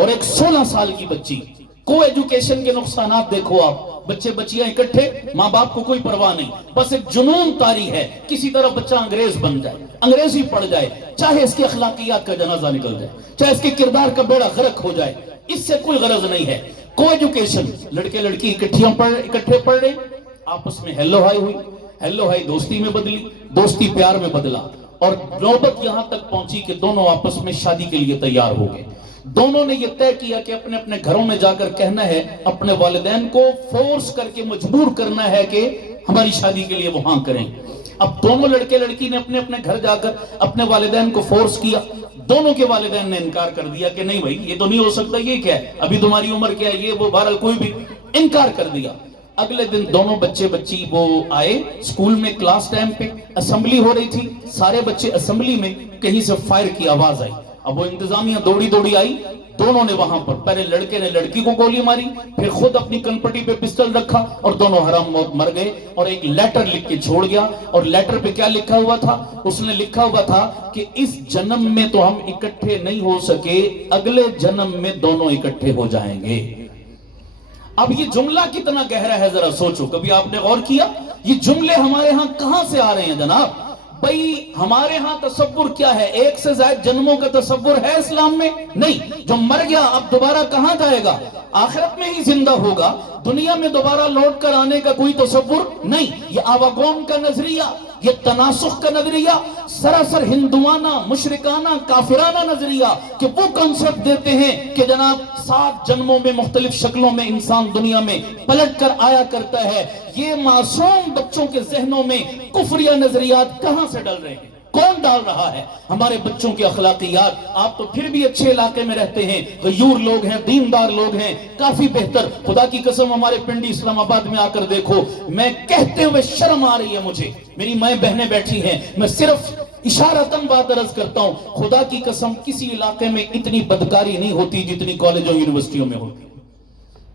اور ایک 16 سال کی بچی. کو ایجوکیشن کے نقصانات دیکھو آپ. بچے بچیاں اکٹھے, ماں باپ کو کوئی پرواہ نہیں, بس ایک جنون طاری ہے کسی طرح بچہ انگریز بن جائے, انگریزی پڑھ جائے, چاہے اس کی اخلاقیات کا جنازہ نکل جائے, چاہے اس کے کردار کا بیڑا غرق ہو جائے, اس سے کوئی غرض نہیں ہے. کو ایجوکیشن, لڑکے لڑکی اکٹھے پڑھ رہے, آپس میں ہیلو ہائی ہوئی, ہیلو ہائی دوستی میں بدلی, دوستی پیار میں بدلا, اور نوبت یہاں تک پہنچی کہ دونوں آپس میں شادی کے لیے تیار ہو گئے. دونوں نے یہ طے کیا کہ اپنے اپنے گھروں میں جا کر کہنا ہے, اپنے والدین کو فورس کر کے مجبور کرنا ہے کہ ہماری شادی کے لیے وہ ہاں کریں. اب دونوں لڑکے لڑکی نے اپنے اپنے گھر جا کر اپنے والدین کو فورس کیا. دونوں کے والدین نے انکار کر دیا کہ نہیں بھائی یہ تو نہیں ہو سکتا, یہ کیا ہے, ابھی تمہاری عمر کیا ہے, یہ وہ, بہرحال کوئی بھی انکار کر دیا. اگلے دن دونوں بچے بچی وہ آئے اسکول میں, کلاس ٹائم پہ اسمبلی ہو رہی تھی, سارے بچے اسمبلی میں, کہیں سے فائر کی آواز آئی. اب وہ انتظامیہ دوڑی آئی, دونوں نے وہاں پر پہلے لڑکے نے لڑکی کو گولی ماری, پھر خود اپنی کنپٹی پہ پسٹل رکھا اور دونوں حرام موت مر گئے. اور ایک لیٹر لکھ کے چھوڑ گیا, اور لیٹر پہ کیا لکھا ہوا تھا, اس نے لکھا ہوا تھا کہ اس جنم میں تو ہم اکٹھے نہیں ہو سکے, اگلے جنم میں دونوں اکٹھے ہو جائیں گے. اب یہ جملہ کتنا گہرا ہے ذرا سوچو, کبھی آپ نے غور کیا یہ جملے ہمارے ہاں کہاں سے آ رہے ہیں جناب؟ بھئی ہمارے ہاں تصور کیا ہے, ایک سے زائد جنموں کا تصور ہے اسلام میں نہیں. جو مر گیا اب دوبارہ کہاں جائے گا, آخرت میں ہی زندہ ہوگا, دنیا میں دوبارہ لوٹ کر آنے کا کوئی تصور نہیں. یہ آواگون کا نظریہ, یہ تناسخ کا نظریہ, سراسر ہندوانہ, مشرکانہ, کافرانہ نظریہ کہ وہ کنسپٹ دیتے ہیں کہ جناب 7 جنموں میں مختلف شکلوں میں انسان دنیا میں پلٹ کر آیا کرتا ہے. یہ معصوم بچوں کے ذہنوں میں کفریہ نظریات کہاں سے ڈل رہے ہیں, کون ڈال رہا ہے؟ ہمارے بچوں کی اخلاقیات. آپ تو پھر بھی اچھے علاقے میں رہتے ہیں, غیور لوگ ہیں, دیندار لوگ ہیں, کافی بہتر. خدا کی قسم ہمارے پنڈی اسلام آباد میں آ کر دیکھو, میں کہتے ہوئے شرم آ رہی ہے مجھے, میری مائیں بہنیں بیٹھی ہیں, میں صرف اشارتاً بات عرض کرتا ہوں, خدا کی قسم کسی علاقے میں اتنی بدکاری نہیں ہوتی جتنی کالجوں یونیورسٹیوں میں ہوتی.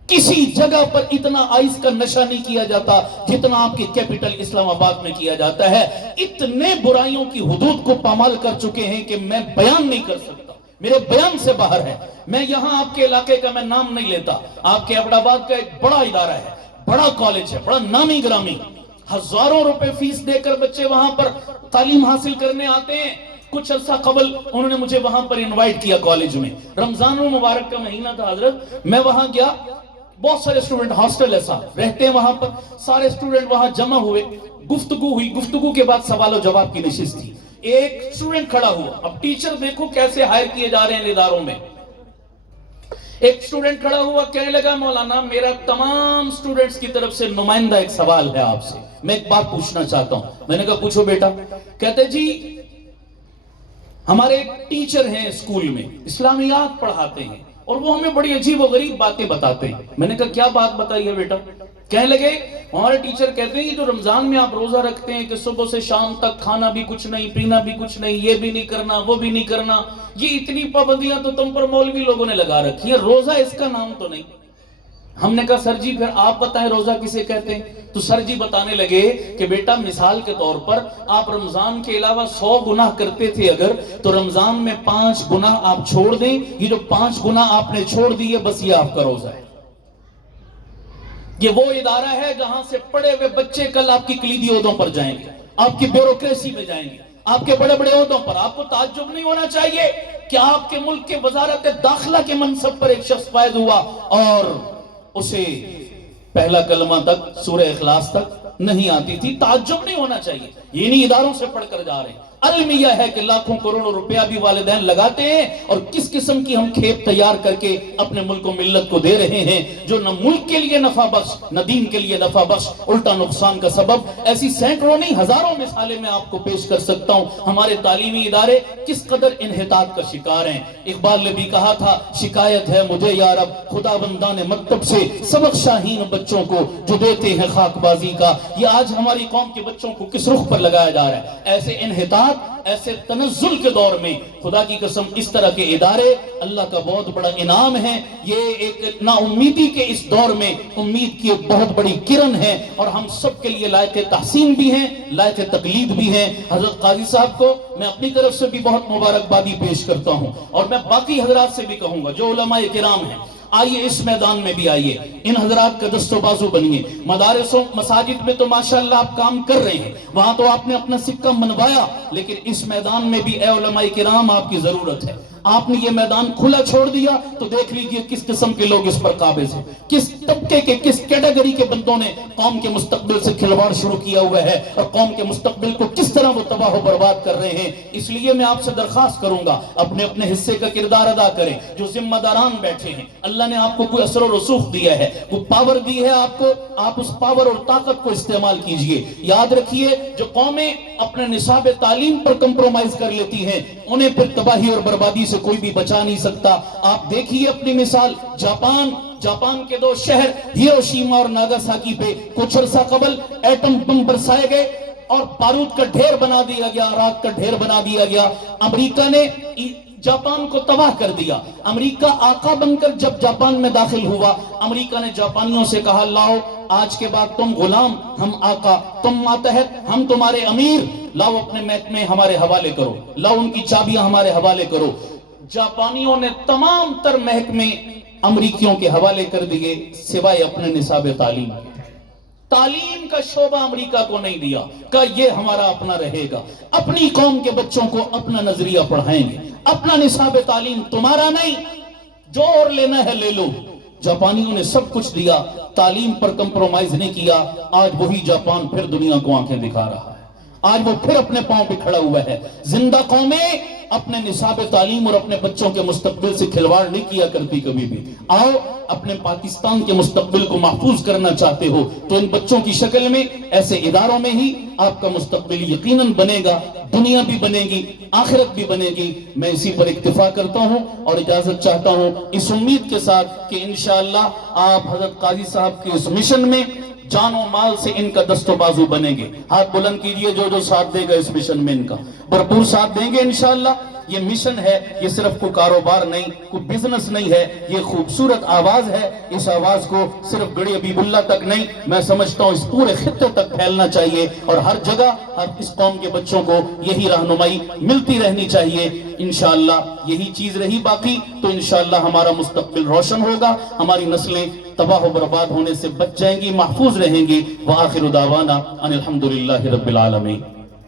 کسی جگہ پر اتنا آئس کا نشہ نہیں کیا جاتا جتنا آپ کی کیپٹل اسلام آباد میں کیا جاتا ہے. اتنے برائیوں کی حدود کو پامال کر چکے ہیں کہ میں بیان نہیں کر سکتا, میرے بیان سے باہر ہے. میں یہاں آپ کے علاقے کا میں نام نہیں لیتا, آپ کے عبد آباد کا ایک بڑا ادارہ ہے, بڑا کالج ہے, بڑا نامی گرامی, ہزاروں روپے فیس دے کر بچے وہاں پر تعلیم حاصل کرنے آتے ہیں. کچھ عرصہ قبل انہوں نے مجھے وہاں پر انوائٹ کیا کالج میں, رمضان المبارک کا مہینہ تھا حضرت, میں وہاں گیا, بہت سارے اسٹوڈنٹ, ہاسٹل ایسا رہتے ہیں وہاں پر, سارے اسٹوڈنٹ وہاں جمع ہوئے, گفتگو ہوئی, گفتگو کے بعد سوال و جواب کی نشست تھی. ایک اسٹوڈنٹ کھڑا ہوا, اب ٹیچر دیکھو کیسے ہائر کیے جا رہے ہیں اداروں میں. ایک اسٹوڈنٹ کھڑا ہوا, کہنے لگا مولانا میرا تمام اسٹوڈنٹس کی طرف سے نمائندہ ایک سوال ہے آپ سے, میں ایک بات پوچھنا چاہتا ہوں. میں نے کہا پوچھو بیٹا. کہتے جی ہمارے ایک ٹیچر ہیں اسکول میں, اسلامیات پڑھاتے ہیں, اور وہ ہمیں بڑی عجیب و غریب باتیں بتاتے ہیں. میں نے کہا کیا بات بتائی ہے بیٹا؟ کہنے لگے ہمارے ٹیچر کہتے ہیں جو رمضان میں آپ روزہ رکھتے ہیں کہ صبح سے شام تک کھانا بھی کچھ نہیں, پینا بھی کچھ نہیں, یہ بھی نہیں کرنا, وہ بھی نہیں کرنا, یہ اتنی پابندیاں تو تم پر مولوی لوگوں نے لگا رکھی ہیں, روزہ اس کا نام تو نہیں. ہم نے کہا سر جی پھر آپ بتائیں روزہ کسے کہتے ہیں؟ تو سر جی بتانے لگے کہ بیٹا مثال کے طور پر آپ رمضان کے علاوہ 100 گناہ کرتے تھے اگر, تو رمضان میں 5 گناہ آپ چھوڑ دیں, یہ جو 5 گناہ آپ نے چھوڑ دیے بس یہ آپ کا روزہ ہے. یہ وہ ادارہ ہے جہاں سے پڑے ہوئے بچے کل آپ کی کلیدی عہدوں پر جائیں گے, آپ کی بیوروکریسی میں جائیں گے, آپ کے بڑے بڑے عہدوں پر. آپ کو تعجب نہیں ہونا چاہیے کہ آپ کے ملک کے وزارت داخلہ کے منصب پر ایک شخص فائز ہوا اور اسے پہلا کلمہ تک سورہ اخلاص تک نہیں آتی تھی. تعجب نہیں ہونا چاہیے, یہ نہیں اداروں سے پڑھ کر جا رہے ہیں. المیہ ہے کہ لاکھوں کروڑوں روپیہ بھی والدین لگاتے ہیں اور کس قسم کی ہم کھیپ تیار کر کے اپنے ملک و ملت کو دے رہے ہیں جو نہ ملک کے لیے نفع بخش, نہ دین کے لیے نفع بخش, الٹا نقصان کا سبب. ایسی سینکڑوں نہیں ہزاروں مثالیں میں آپ کو پیش کر سکتا ہوں. ہمارے تعلیمی ادارے کس قدر انحطاط کا شکار ہیں. اقبال نے بھی کہا تھا شکایت ہے مجھے یا رب خدا بندان مکتب سے, سبق شاہین بچوں کو جو دیتے ہیں خاک بازی کا. یہ آج ہماری قوم کے بچوں کو کس رخ پر لگایا جا رہا ہے. ایسے انحطاط حالات، ایسے تنزل کے دور میں خدا کی قسم اس طرح کے ادارے اللہ کا بہت بڑا انعام ہے. یہ ایک نا امیدی کے اس دور میں امید کی ایک بہت بڑی کرن ہے، اور ہم سب کے لیے لائق تحسین بھی ہیں، لائق تقلید بھی ہیں. حضرت قاضی صاحب کو میں اپنی طرف سے بھی بہت مبارکبادی پیش کرتا ہوں، اور میں باقی حضرات سے بھی کہوں گا جو علماء کرام ہیں، آئیے اس میدان میں بھی آئیے، ان حضرات کا دست و بازو بنیے. مدارسوں مساجد میں تو ماشاءاللہ آپ کام کر رہے ہیں، وہاں تو آپ نے اپنا سکہ منوایا، لیکن اس میدان میں بھی اے علماء کرام آپ کی ضرورت ہے. آپ نے یہ میدان کھلا چھوڑ دیا تو دیکھ لیجئے کس قسم کے لوگ اس پر قابض ہیں، کس طبقے کے، کس کیٹیگری کے بندوں نے قوم کے مستقبل سے کھلواڑ شروع کیا ہوا ہے، اور قوم کے مستقبل کو کس طرح وہ تباہ و برباد کر رہے ہیں. اس لیے میں آپ سے درخواست کروں گا اپنے اپنے حصے کا کردار ادا کریں. جو ذمہ داران بیٹھے ہیں، اللہ نے آپ کو کوئی اثر و رسوخ دیا ہے، وہ پاور دی ہے آپ کو، آپ اس پاور اور طاقت کو استعمال کیجئے. یاد رکھیے جو قومیں اپنے نصاب تعلیم پر کمپرومائز کر لیتی ہیں، انہیں پھر تباہی اور بربادی سے کوئی بھی بچا نہیں سکتا. آپ دیکھیے اپنی مثال جاپان کے دو شہر ہیروشیما اور ناگاساکی پہ کچھ عرصہ قبل ایٹم بم برسائے گئے اور بارود کا ڈھیر بنا دیا گیا، راکھ کا ڈھیر بنا دیا گیا. امریکہ نے جاپان کو تباہ کر دیا. امریکہ آقا بن کر جب جاپان میں داخل ہوا، امریکہ نے جاپانیوں سے کہا لاؤ آج کے بعد تم غلام، ہم آقا، تم ماتحت، ہم تمہارے امیر، لاؤ اپنے محکمے ہمارے حوالے کرو، لاؤ ان کی چابیاں ہمارے حوالے کرو. جاپانیوں نے تمام تر محکمے امریکیوں کے حوالے کر دیے سوائے اپنے نصاب تعلیم. تعلیم کا شعبہ امریکہ کو نہیں دیا، کہا یہ ہمارا اپنا رہے گا، اپنی قوم کے بچوں کو اپنا نظریہ پڑھائیں گے، اپنا نصاب تعلیم تمہارا نہیں، جو اور لینا ہے لے لو. جاپانیوں نے سب کچھ دیا، تعلیم پر کمپرومائز نہیں کیا. آج وہی جاپان پھر دنیا کو آنکھیں دکھا رہا ہے، آج وہ پھر اپنے پاؤں پہ کھڑا ہوا ہے. زندہ قومیں اپنے نصاب تعلیم اور اپنے بچوں کے مستقبل سے کھلواڑ نہیں کیا کرتی کبھی بھی. آؤ اپنے پاکستان کے مستقبل کو محفوظ کرنا چاہتے ہو تو ان بچوں کی شکل میں ایسے اداروں میں ہی آپ کا مستقبل یقیناً بنے گا، دنیا بھی بنے گی، آخرت بھی بنے گی. میں اسی پر اکتفا کرتا ہوں اور اجازت چاہتا ہوں اس امید کے ساتھ کہ انشاءاللہ آپ حضرت قاضی صاحب کے اس مشن میں جان و مال سے ان کا دست و بازو بنیں گے. ہاتھ بلند کیجئے جو ساتھ دے گا اس مشن میں، ان کا بھرپور ساتھ دیں گے انشاءاللہ. یہ مشن ہے، یہ صرف کوئی کاروبار نہیں، کوئی بزنس نہیں ہے، یہ خوبصورت آواز ہے. اس آواز کو صرف گڑی حبیب اللہ تک نہیں، میں سمجھتا ہوں اس پورے خطے تک پھیلنا چاہیے، اور ہر جگہ ہر اس قوم کے بچوں کو یہی رہنمائی ملتی رہنی چاہیے. انشاءاللہ یہی چیز رہی باقی تو انشاءاللہ ہمارا مستقبل روشن ہوگا، ہماری نسلیں تباہ و برباد ہونے سے بچ جائیں گی، محفوظ رہیں گی. وآخر دعوانا ان الحمدللہ رب العالمین.